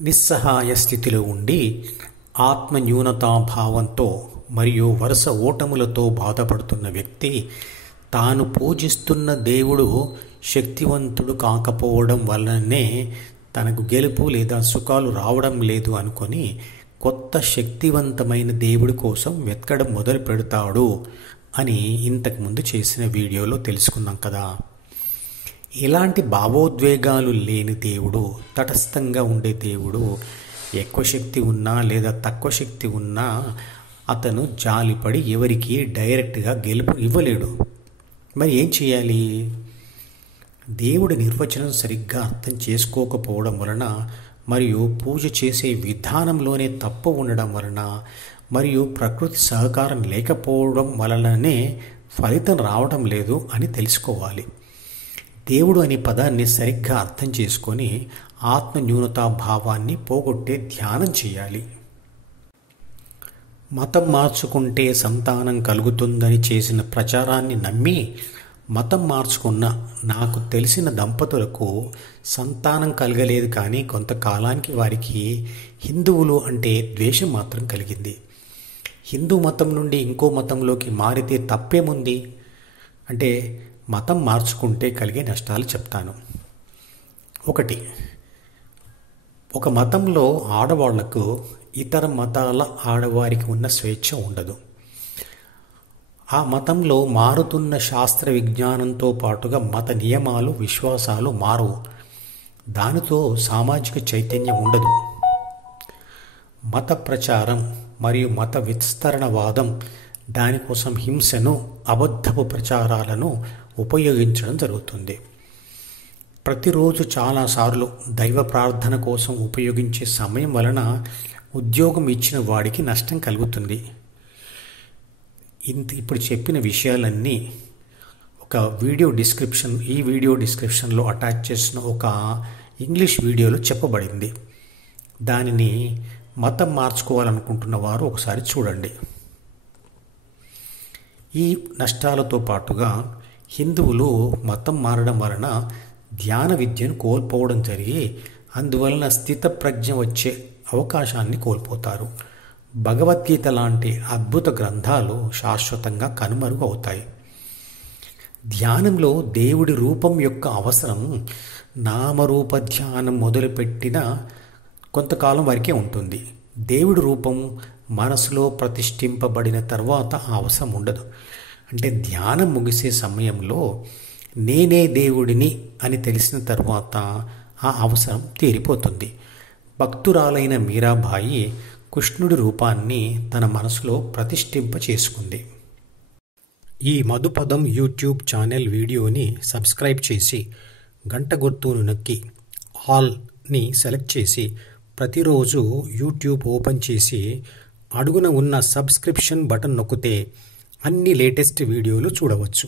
నిస్సహాయ స్థితిలో ఉండి ఆత్మన్యూనతాభావంతో మరియు వరుస ఓటములతో బాధపడుతున్న వ్యక్తి తాను పూజిస్తున్న దేవుడు శక్తివంతుడు కాకపోవడం వల్లనే తనకు గెలుపు లేదా సుఖాలు రావడం లేదు అనుకొని కొత్త శక్తివంతమైన దేవుడి కోసం వెతకడం మొదలు పెడతాడు అని ఇంతకుముందు చేసిన వీడియోలో తెలుసుకున్నాం కదా. ఇలాంటి భావోద్వేగాలు లేని దేవుడు, తటస్థంగా ఉండే దేవుడు, ఎక్కువ శక్తి ఉన్నా లేదా తక్కువ శక్తి ఉన్నా అతను జాలిపడి ఎవరికి డైరెక్ట్గా గెలుపు ఇవ్వలేడు. మరి ఏం చేయాలి? దేవుడి నిర్వచనం సరిగ్గా అర్థం చేసుకోకపోవడం వలన మరియు పూజ చేసే విధానంలోనే తప్పు ఉండడం వలన మరియు ప్రకృతి సహకారం లేకపోవడం వలననే ఫలితం రావడం లేదు అని తెలుసుకోవాలి. దేవుడు అనే పదాన్ని సరిగ్గా అర్థం చేసుకొని ఆత్మన్యూనతా భావాన్ని పోగొట్టే ధ్యానం చేయాలి. మతం మార్చుకుంటే సంతానం కలుగుతుందని చేసిన ప్రచారాన్ని నమ్మి మతం మార్చుకున్న నాకు తెలిసిన దంపతులకు సంతానం కలగలేదు, కానీ కొంతకాలానికి వారికి హిందువులు అంటే ద్వేషం మాత్రం కలిగింది. హిందూ మతం నుండి ఇంకో మతంలోకి మారితే తప్పేముంది? అంటే మతం మార్చుకుంటే కలిగే నష్టాలు చెప్తాను. 1. ఒక మతంలో ఆడవాళ్లకు ఇతర మతాల ఆడవారికి ఉన్న స్వేచ్ఛ ఉండదు. ఆ మతంలో మారుతున్న శాస్త్ర విజ్ఞానంతో పాటుగా మత నియమాలు, విశ్వాసాలు మారువు. దానితో సామాజిక చైతన్యం ఉండదు. మత ప్రచారం మరియు మత విస్తరణవాదం దానికోసం హింసను, అబద్ధపు ప్రచారాలను ఉపయోగించడం జరుగుతుంది. ప్రతిరోజు చాలాసార్లు దైవ ప్రార్థన కోసం ఉపయోగించే సమయం వలన ఉద్యోగం ఇచ్చిన వాడికి నష్టం కలుగుతుంది. ఇప్పుడు చెప్పిన విషయాలన్నీ ఒక ఈ వీడియో డిస్క్రిప్షన్లో అటాచ్ చేసిన ఒక ఇంగ్లీష్ వీడియోలో చెప్పబడింది. దానిని మతం మార్చుకోవాలనుకుంటున్న వారు ఒకసారి చూడండి. ఈ నష్టాలతో పాటుగా హిందువులు మతం మారడం వలన ధ్యాన విద్యను కోల్పోవడం జరిగి అందువలన స్థితప్రజ్ఞ వచ్చే అవకాశాన్ని కోల్పోతారు. భగవద్గీత లాంటి అద్భుత గ్రంథాలు శాశ్వతంగా కనుమరుగు అవుతాయి. ధ్యానంలో దేవుడి రూపం యొక్క అవసరం నామరూప ధ్యానం మొదలుపెట్టిన కొంతకాలం వరకే ఉంటుంది. దేవుడి రూపం మనసులో ప్రతిష్ఠింపబడిన తర్వాత ఆ అవసరం ఉండదు. అంటే ధ్యానం ముగిసే సమయంలో నేనే దేవుడిని అని తెలిసిన తర్వాత ఆ అవసరం తీరిపోతుంది. భక్తురాలైన మీరాబాయి కృష్ణుడి రూపాన్ని తన మనసులో ప్రతిష్ఠింప చేసుకుంది. ఈ మధుపదం యూట్యూబ్ ఛానల్ వీడియోని సబ్స్క్రైబ్ చేసి గంట గుర్తును నొక్కి ఆల్ని సెలెక్ట్ చేసి ప్రతిరోజు యూట్యూబ్ ఓపెన్ చేసి అడుగున ఉన్న సబ్స్క్రిప్షన్ బటన్ నొక్కితే అన్ని లేటెస్ట్ వీడియోలు చూడవచ్చు.